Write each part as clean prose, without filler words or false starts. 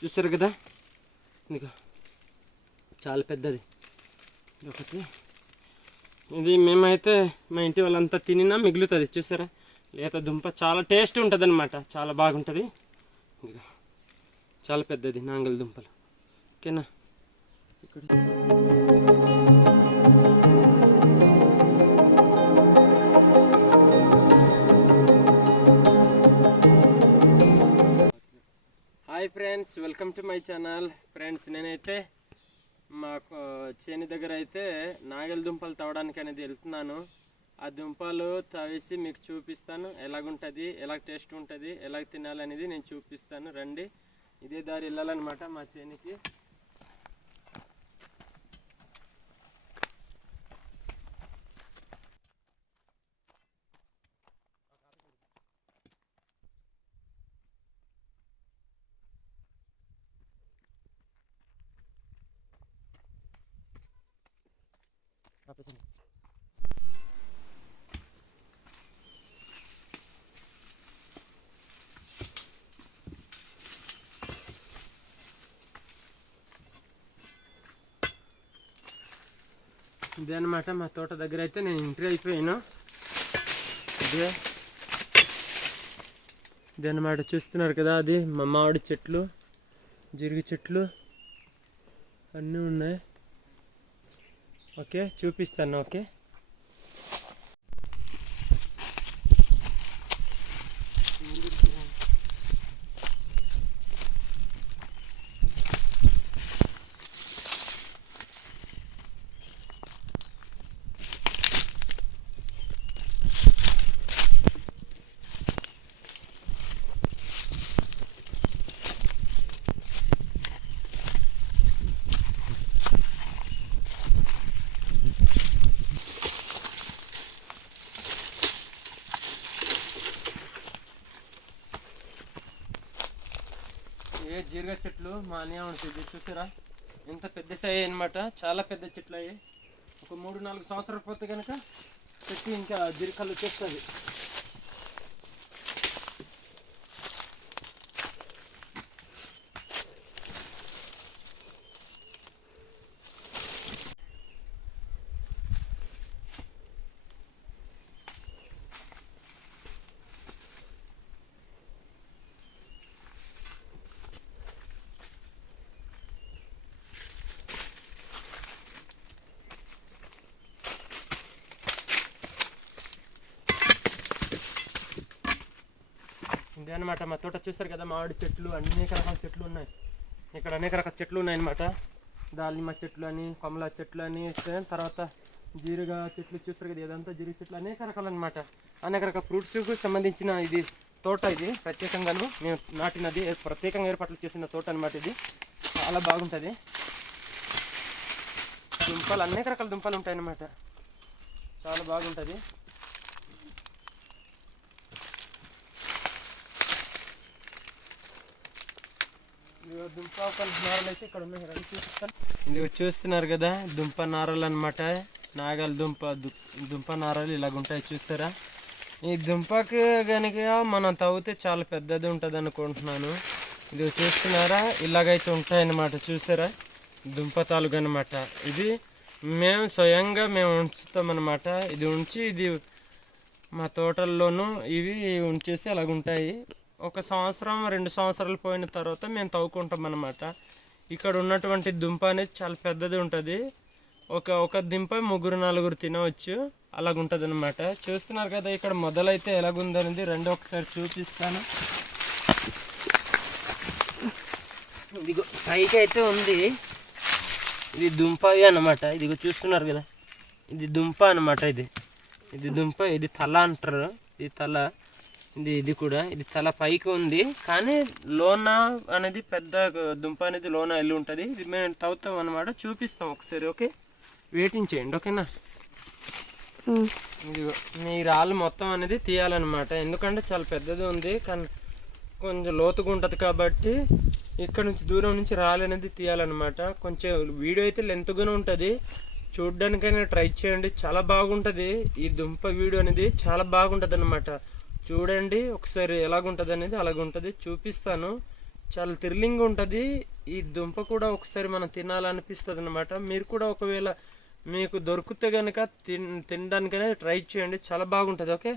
చూసారు కదా, ఇదిగో చాలా పెద్దది ఒకటి. ఇది మేమైతే మా ఇంటి వాళ్ళంతా తినినా మిగులుతుంది. చూసారా, లేత దుంప చాలా టేస్ట్ ఉంటుంది అనమాట, చాలా బాగుంటుంది. ఇదిగో చాలా పెద్దది నాంగల్ దుంపలు. ఓకేనా, ఇక్కడ hi friends, welcome to my channel. Friends, నేనైతే మా చేని దగ్గర అయితే నాగలి దుంపలు తవ్వడానికి అనేది వెళ్తున్నాను. ఆ దుంపలు తవ్వేసి మీకు చూపిస్తాను. ఎలాగుంటుంది, ఎలా టేస్ట్ ఉంటుంది, ఎలా తినాలనేది నేను చూపిస్తాను. రండి, ఇదే దారి వెళ్ళాలన్నమాట మా చేనికి. ఇదే అనమాట మా తోట దగ్గర అయితే నేను ఎంట్రీ అయిపోయాను. ఇదే అనమాట, చూస్తున్నారు కదా, అది మా మామిడి చెట్లు, జిరుగు చెట్లు అన్నీ ఉన్నాయి. ఓకే, చూపిస్తాను. ఓకే, ఏ జీరగ చెట్లు మా అన్నయ్య ఉంటుంది. చూసారా, ఎంత పెద్ద సాయి అనమాట, చాలా పెద్ద చెట్లు అయ్యాయి. ఒక 3-4 సంవత్సరాలు పోతే కనుక చెట్టు ఇంకా జీరకలు వచ్చేస్తుంది. ఇదే అనమాట మా తోట. చూస్తారు కదా, మామిడి చెట్లు, అనేక రకాల చెట్లు ఉన్నాయి. ఇక్కడ అనేక రకాల చెట్లు ఉన్నాయన్నమాట. దాల్నిమ్మ చెట్లు అని, కమలా చెట్లు అని, తర్వాత జీరుగ చెట్లు చూస్తారు కదా, ఇదంతా జీరుగ చెట్లు, అనేక రకాలు అనమాట. అనేక రకాల ఫ్రూట్స్కు సంబంధించిన ఇది తోట. ఇది ప్రత్యేకంగాను మేము నాటినది, ప్రత్యేకంగా ఏర్పాట్లు చేసిన తోట అనమాట. ఇది చాలా బాగుంటుంది. దుంపలు, అనేక రకాల దుంపలు ఉంటాయన్నమాట, చాలా బాగుంటుంది. దుంప నారలు అయితే ఇక్కడ ఉన్నాయి, చూపిస్తాను. ఇది చూస్తున్నారు కదా, దుంప నారలు అనమాట. నాగల దుంప నారలు ఇలాగుంటాయి, చూస్తారా. ఈ దుంపకి కనుక మనం తవ్వితే చాలా పెద్దది ఉంటుంది అనుకుంటున్నాను. ఇది చూస్తున్నారా, ఇలాగైతే ఉంటాయన్నమాట. చూసారా, దుంప తాలూకు అనమాట. ఇది మేము స్వయంగా ఉంచుతాం అనమాట. ఇది ఉంచి, ఇది మా తోటల్లోనూ ఇవి ఉంచేసి అలాగుంటాయి. 1 సంవత్సరం 2 సంవత్సరాలు పోయిన తర్వాత మేము తవ్వుకుంటాం అన్నమాట. ఇక్కడ ఉన్నటువంటి దుంప అనేది చాలా పెద్దది ఉంటుంది. ఒక దుంప 3-4 తినవచ్చు, అలాగుంటుంది అనమాట. చూస్తున్నారు కదా, ఇక్కడ మొదలైతే ఎలాగుందనేది రండి ఒకసారి చూపిస్తాను. ఇదిగో పైకి అయితే ఉంది, ఇది దుంప అనమాట. ఇదిగో చూస్తున్నారు కదా, ఇది దుంప అనమాట. ఇది దుంప, ఇది తల అంటారు. ఇది తల, ఇది కూడా, ఇది తల పైకి ఉంది, కానీ లోన అనేది పెద్ద దుంప అనేది లోన వెళ్ళి ఉంటుంది. ఇది మేము తవ్వుతాం అనమాట, చూపిస్తాం ఒకసారి. ఓకే, వెయిటింగ్ చేయండి. ఓకేనా, ఇదిగో ఈ రాళ్ళు మొత్తం అనేది తీయాలన్నమాట. ఎందుకంటే చాలా పెద్దది ఉంది, కానీ కొంచెం లోతుగా ఉంటుంది కాబట్టి ఇక్కడ నుంచి దూరం నుంచి రాళ్ళు అనేది తీయాలన్నమాట. కొంచెం వీడియో అయితే లెంత్గానే ఉంటుంది, చూడ్డానికైనా ట్రై చేయండి. చాలా బాగుంటుంది ఈ దుంప వీడియో అనేది, చాలా బాగుంటుంది అన్నమాట. చూడండి ఒకసారి ఎలాగుంటుంది అనేది, అలాగుంటుంది, చూపిస్తాను. చాలా థ్రిల్లింగ్ ఉంటుంది. ఈ దుంప కూడా ఒకసారి మనం తినాలనిపిస్తుంది అనమాట. మీరు కూడా ఒకవేళ మీకు దొరికితే కనుక తినడానికైనా ట్రై చేయండి, చాలా బాగుంటుంది. ఓకే.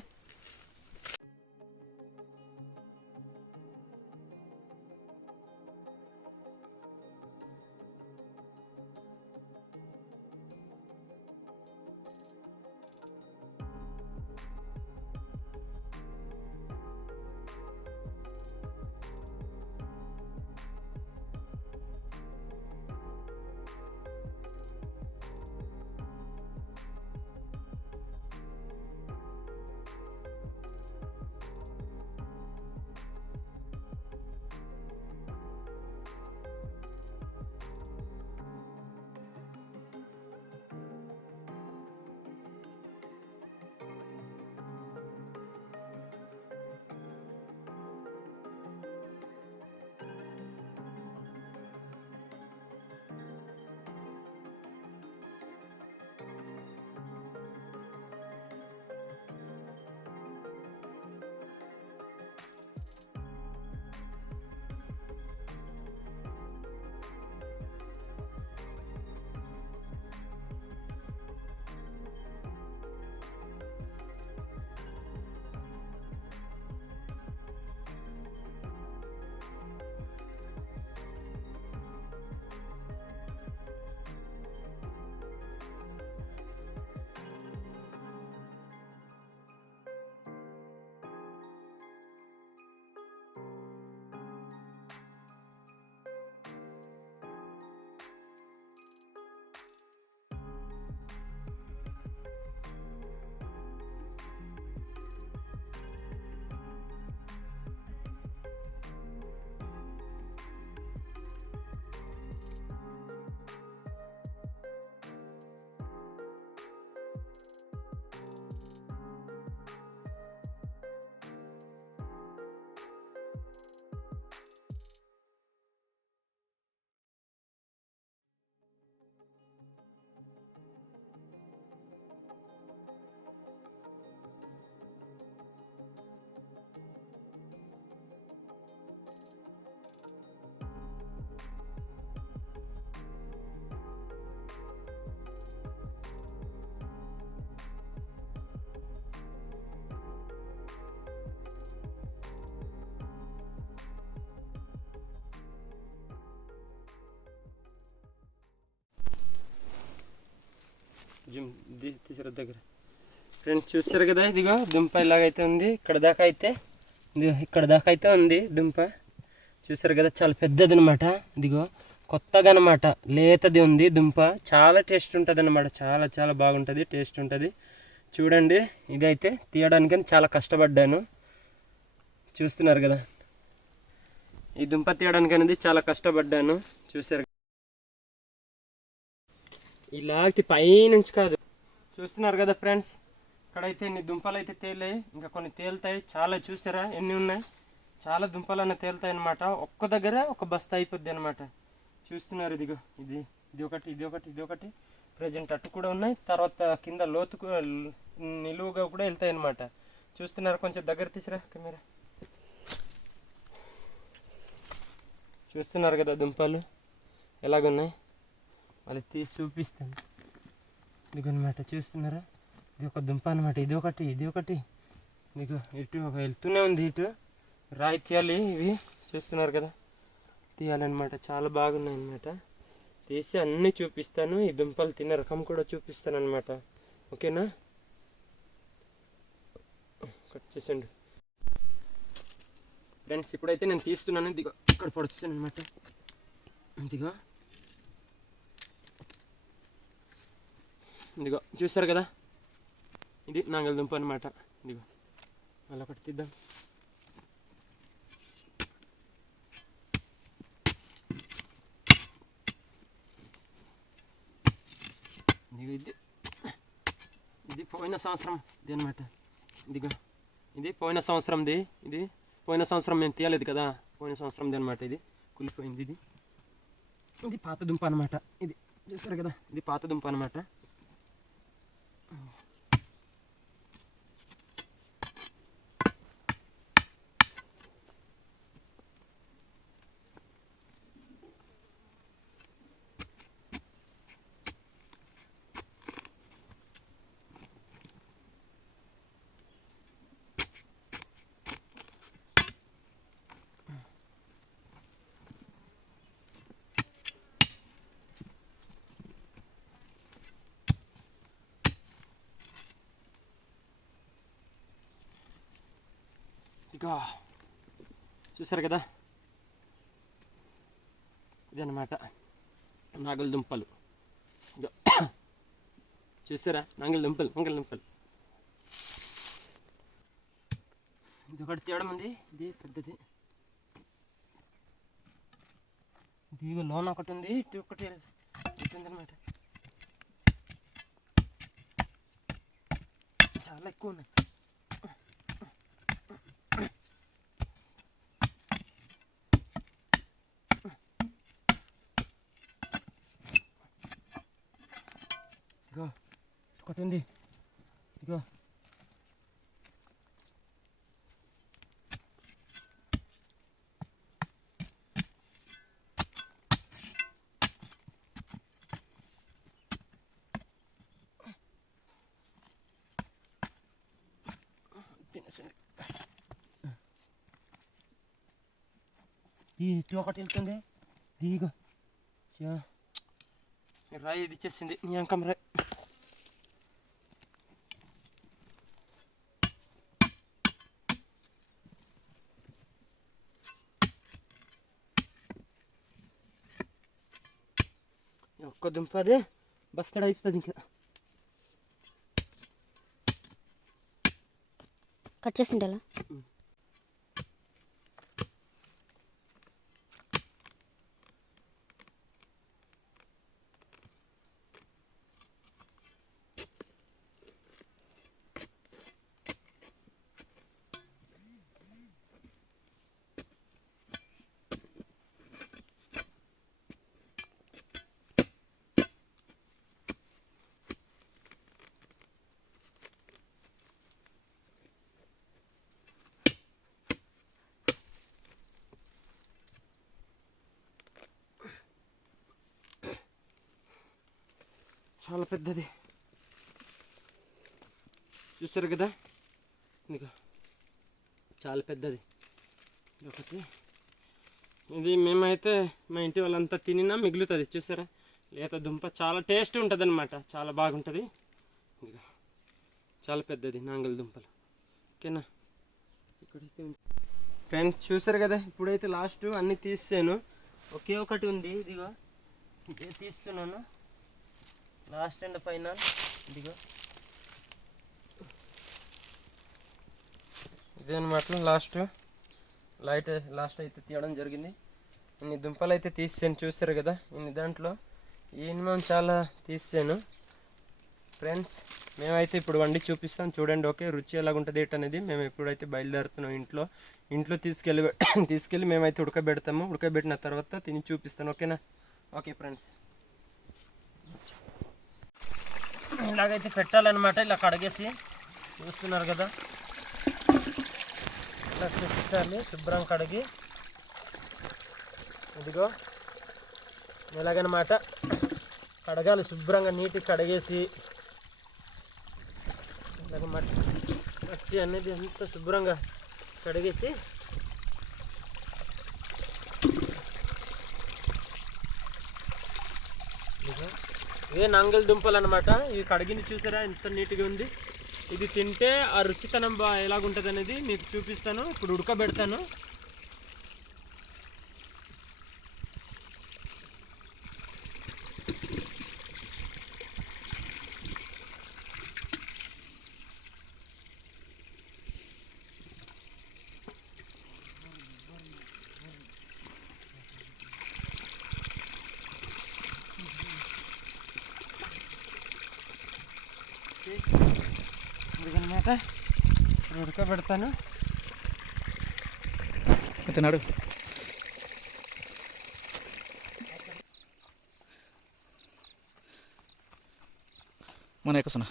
తీసారు దగ్గర ఫ్రెండ్స్, చూస్తారు కదా, ఇదిగో దుంప ఇలాగైతే ఉంది. ఇక్కడ దాకా అయితే ఉంది దుంప. చూస్తారు కదా, చాలా పెద్దది అనమాట. ఇదిగో కొత్తగా అనమాట, లేతది ఉంది దుంప. చాలా టేస్ట్ ఉంటుంది అనమాట, చాలా చాలా బాగుంటుంది, టేస్ట్ ఉంటుంది. చూడండి, ఇదైతే తీయడానికని చాలా కష్టపడ్డాను. చూస్తున్నారు కదా, ఈ దుంప తీయడానికి అనేది చాలా కష్టపడ్డాను. చూసారు, ఇలాంటి పైనుంచి కాదు. చూస్తున్నారు కదా ఫ్రెండ్స్, ఇక్కడైతే ఎన్ని దుంపలు అయితే తేలాయి, ఇంకా కొన్ని తేలుతాయి. చాలా చూసారా ఎన్ని ఉన్నాయి, చాలా దుంపలన్న తేలుతాయి అనమాట. ఒక్క దగ్గర ఒక బస్తా అయిపోద్ది అనమాట. చూస్తున్నారు, ఇది ఒకటి ప్రజెంట్ అట్టు కూడా ఉన్నాయి. తర్వాత కింద లోతుకు నిలువుగా కూడా వెళ్తాయి అనమాట. చూస్తున్నారు, కొంచెం దగ్గర తీసిరా కెమెరా. చూస్తున్నారు కదా దుంపలు ఎలాగున్నాయి, అది తీసి చూపిస్తాను. ఇదిగోనమాట, చూస్తున్నారా, ఇది ఒక దుంప అనమాట. ఇది ఒకటి ఇదిగో ఇటు వెళ్తూనే ఉంది. ఇటు రాయి తీయాలి, ఇవి చూస్తున్నారు కదా, తీయాలన్నమాట. చాలా బాగున్నాయి అన్నమాట. తీసి అన్నీ చూపిస్తాను. ఈ దుంపలు తినే రకం కూడా చూపిస్తాను అనమాట. ఓకేనా, కట్ చేసండి ఫ్రెండ్స్. ఇప్పుడైతే నేను తీస్తున్నాను. ఇదిగో ఇక్కడ పొడిచాను అనమాట. ఇదిగో చూస్తారు కదా, ఇది నాగల దుంప అనమాట. ఇదిగో అలా ఒకటి తీద్దాం. ఇది పోయిన సంవత్సరంది అనమాట. ఇదిగో ఇది పోయిన సంవత్సరంది. ఇది పోయిన సంవత్సరం మేము తీయలేదు కదా, పోయిన సంవత్సరంది అనమాట. ఇది కులిపోయింది. ఇది పాత దుంప అనమాట. ఇది చూస్తారు కదా, ఇది పాత దుంప అనమాట. ఇంకా చూసారు కదా, ఇదన్నమాట నాగల దుంపలు. చూసారా, నాగల దుంపలు. ఇది ఒకటి తేడం ఉంది, ఇది పెద్దది. ఇది లోన ఒకటి ఉంది, ఇటు ఒకటి అనమాట. చాలా ఎక్కువ ఉన్నాయి. ఇగో ఒకటి ఉంది, ఇగో తినేసింది. ఇటు ఒకటి వెళ్తుంది, దిగో రాయి ఇది ఇచ్చేసింది, నీ అంకం రాయి. ఒక్క దుంప అదే బస్తడ అయిపోతుంది. ఇంకా కట్ చేసిండాలా? చాలా పెద్దది, చూసారు కదా, ఇదిగో చాలా పెద్దది ఒకటి. ఇది మేమైతే మా ఇంటి వాళ్ళంతా తినినా మిగులుతుంది. చూసారా, లేత దుంప చాలా టేస్ట్ ఉంటుంది అనమాట, చాలా బాగుంటుంది. ఇదిగో చాలా పెద్దది నాంగల్ దుంపలు. ఓకేనా, ఇక్కడైతే ఫ్రెండ్స్ చూసారు కదా, ఇప్పుడైతే లాస్ట్ అన్నీ తీసాను. ఒకే ఒకటి ఉంది, ఇదిగో ఇదే తీస్తున్నాను లాస్ట్ అండ్ పైన. ఇదిగో ఇదే అనమాట లాస్ట్ అయితే తీయడం జరిగింది. ఇన్ని దుంపలు అయితే తీసాను, చూసారు కదా. ఇన్ని దాంట్లో మినిమం చాలా తీసాను ఫ్రెండ్స్. మేమైతే ఇప్పుడు వండి చూపిస్తాం చూడండి. ఓకే, రుచి ఎలాగుంటుంది ఏంటనేది మేము ఎప్పుడైతే బయలుదేరుతున్నాం ఇంట్లో తీసుకెళ్ళి మేమైతే ఉడకబెడతాము. ఉడకబెట్టిన తర్వాత తిని చూపిస్తాను. ఓకేనా? ఓకే ఫ్రెండ్స్, ఇలాగైతే పెట్టాలన్నమాట. ఇలా కడిగేసి చూస్తున్నారు కదా, ఇలా పెట్టాలి శుభ్రం కడిగి. ఇదిగో ఇలాగనమాట కడగాలి శుభ్రంగా, నీట్గా కడిగేసి. ఇలాగ మట్టి అనేది అంతా శుభ్రంగా కడిగేసి ఇవే నాంగల్ దుంపలు అనమాట. ఇవి కడిగింది చూసారా ఎంత నీట్గా ఉంది. ఇది తింటే ఆ రుచితనం ఎలాగుంటుంది అనేది మీకు చూపిస్తాను. ఇప్పుడు ఉడకబెడతాను. ఇదన్నమాట ఉడకబెడతాను. వచ్చినాడు మన ఎక్కువ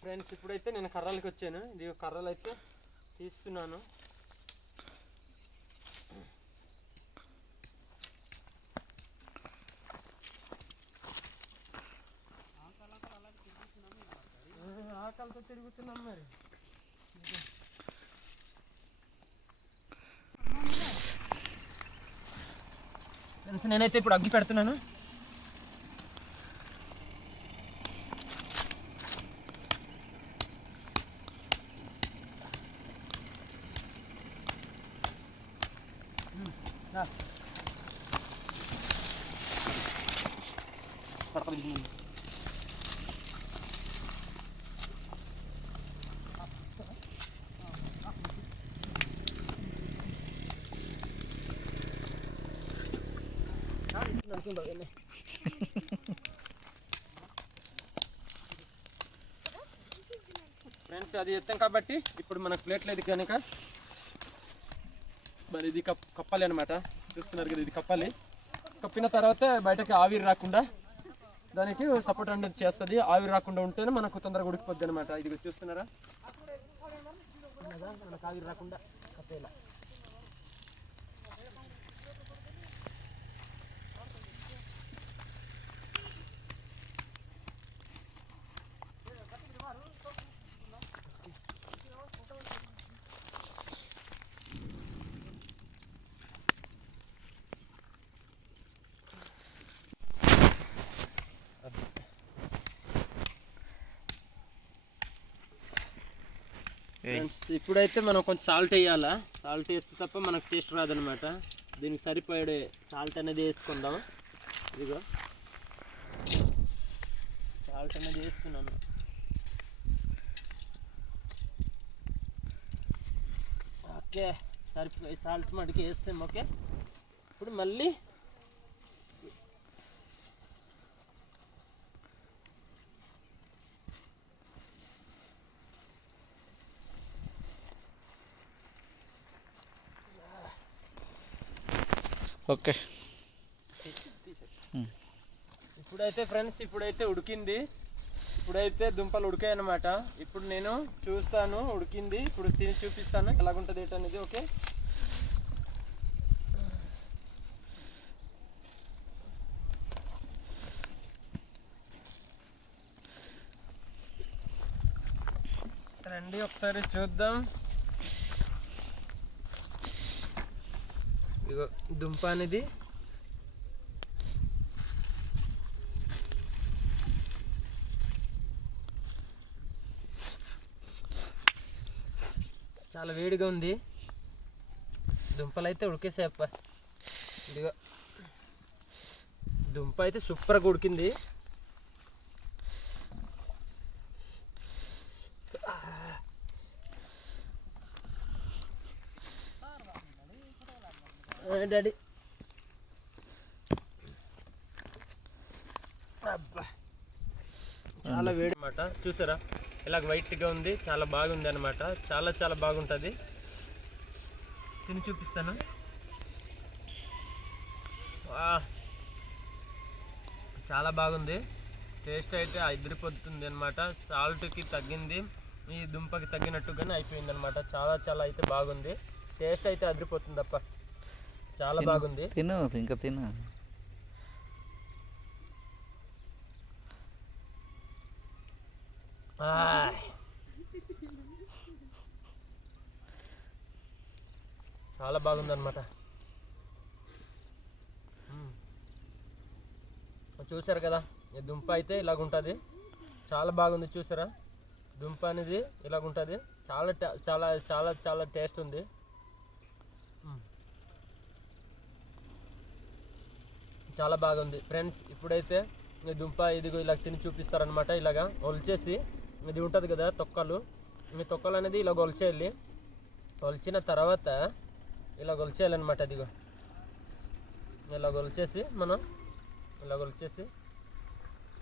ఫ్రెండ్స్. ఇప్పుడైతే నేను కర్రలకి వచ్చాను. ఇది కర్రలు అయితే తీస్తున్నాను. నరాలతో తిరుగుతున్నాం మరి. ఫ్రెండ్స్ నేనైతే ఇప్పుడు అగ్గి పెడుతున్నాను. ఫ్రెండ్స్ అది ఎత్తాం కాబట్టి ఇప్పుడు మనకు ప్లేట్ లేదు కనుక మరి ఇది కప్పాలి అనమాట. చూస్తున్నారు కదా, ఇది కప్పాలి. కప్పిన తర్వాత బయటకి ఆవిరి రాకుండా దానికి సపోర్ట్ అనేది చేస్తుంది. ఆవిరి రాకుండా ఉంటేనే మనకు తొందరగా ఉడికిపోద్ది అనమాట. ఇది చూస్తున్నారా, మనకు ఆవిరి రాకుండా కప్పేలా. ఇప్పుడైతే మనం కొంచెం సాల్ట్ వేయాలా. సాల్ట్ వేస్తే తప్ప మనకు టేస్ట్ రాదనమాట. దీనికి సరిపడే సాల్ట్ అనేది వేసుకుందాం. ఇదిగో సాల్ట్ అనేది వేస్తున్నాను. ఓకే, సరిపోయి సాల్ట్ మటుకు వేస్తాం. ఓకే, ఇప్పుడు మళ్ళీ ఓకే. ఇప్పుడైతే ఫ్రెండ్స్ ఇప్పుడైతే ఉడికింది. ఇప్పుడైతే దుంపలు ఉడికాయి అన్నమాట. ఇప్పుడు నేను చూస్తాను ఉడికింది. ఇప్పుడు తిని చూపిస్తాను ఎలాగుంటుంది ఏంటనేది. ఓకే, రండి ఒకసారి చూద్దాం. ఇగో దుంప అనేది చాలా వేడిగా ఉంది. దుంపలు అయితే ఉడికేసాయప్ప. ఇదిగో దుంప అయితే సూపర్గా ఉడికింది. డాడీ అబ్బా చాలా వేడి అన్నమాట. చూసారా ఇలాగ వైట్గా ఉంది, చాలా బాగుంది అనమాట. చాలా చాలా బాగుంటుంది. తిని చూపిస్తాను. చాలా బాగుంది. టేస్ట్ అయితే అదిరిపోతుంది అనమాట. సాల్ట్కి తగ్గింది, ఈ దుంపకి తగ్గినట్టుగానే అయిపోయింది అనమాట. చాలా చాలా అయితే బాగుంది. టేస్ట్ అయితే అదిరిపోతుంది అప్ప, చాలా బాగుంది. తిను, ఇంకా తిను. చాలా బాగుంది అనమాట. చూసారు కదా, ఈ దుంప అయితే ఇలాగుంటుంది. చాలా బాగుంది. చూసారా, దుంప అనేది ఇలాగుంటుంది. చాలా చాలా చాలా చాలా టేస్ట్ ఉంది. చాలా బాగుంది ఫ్రెండ్స్. ఇప్పుడైతే ఈ దుంప ఇదిగో ఇలా తిని చూపిస్తారనమాట. ఇలాగా ఒలిచేసి ఇది ఉంటుంది కదా తొక్కలు, ఈ తొక్కలు అనేది ఇలా ఒలిచేయాలి. ఒలిచిన తర్వాత ఇలా ఒలిచేయాలన్నమాట. ఇదిగో ఇలా ఒలిచేసి మనం ఇలా ఒలిచేసి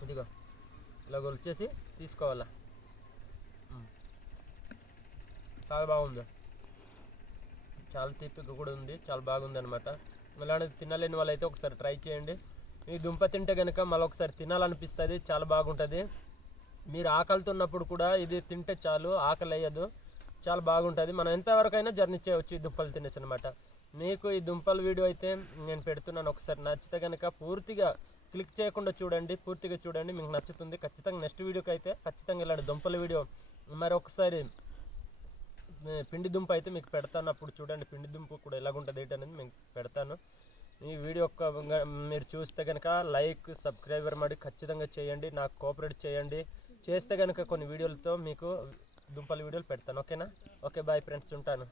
ఇదిగో ఇలా ఒలిచేసి తీసుకోవాలా. చాలా బాగుంది. చాలా తీపిగా కూడా ఉంది. చాలా బాగుంది అనమాట. ఇలాంటి తినలేని వాళ్ళైతే ఒకసారి ట్రై చేయండి. ఈ దుంప తింటే కనుక మళ్ళీ ఒకసారి తినాలనిపిస్తుంది. చాలా బాగుంటుంది. మీరు ఆకలితో ఉన్నప్పుడు కూడా ఇది తింటే చాలు, ఆకలి అయ్యదు. చాలా బాగుంటుంది. మనం ఎంతవరకైనా జర్నీ చేయవచ్చు ఈ దుంపలు తినేసి అనమాట. మీకు ఈ దుంపల వీడియో అయితే నేను పెడుతున్నాను. ఒకసారి నచ్చితే కనుక పూర్తిగా క్లిక్ చేయకుండా చూడండి, పూర్తిగా చూడండి, మీకు నచ్చుతుంది ఖచ్చితంగా. నెక్స్ట్ వీడియోకి అయితే ఖచ్చితంగా ఇలాంటి దుంపల వీడియో మరి ఒకసారి పిండి దుంప అయితే మీకు పెడతాను, అప్పుడు చూడండి పిండి దుంప కూడా ఎలాగుంటుంది ఏంటి అనేది మీకు పెడతాను. ఈ వీడియో మీరు చూస్తే కనుక లైక్ సబ్స్క్రైబర్ ಮಾಡಿ ఖచ్చితంగా చేయండి, నాకు కోఆపరేట్ చేయండి. చేస్తే కనుక కొన్ని వీడియోలతో మీకు దుంపల వీడియోలు పెడతాను. ఓకేనా? ఓకే బాయ్ ఫ్రెండ్స్, ఉంటాను.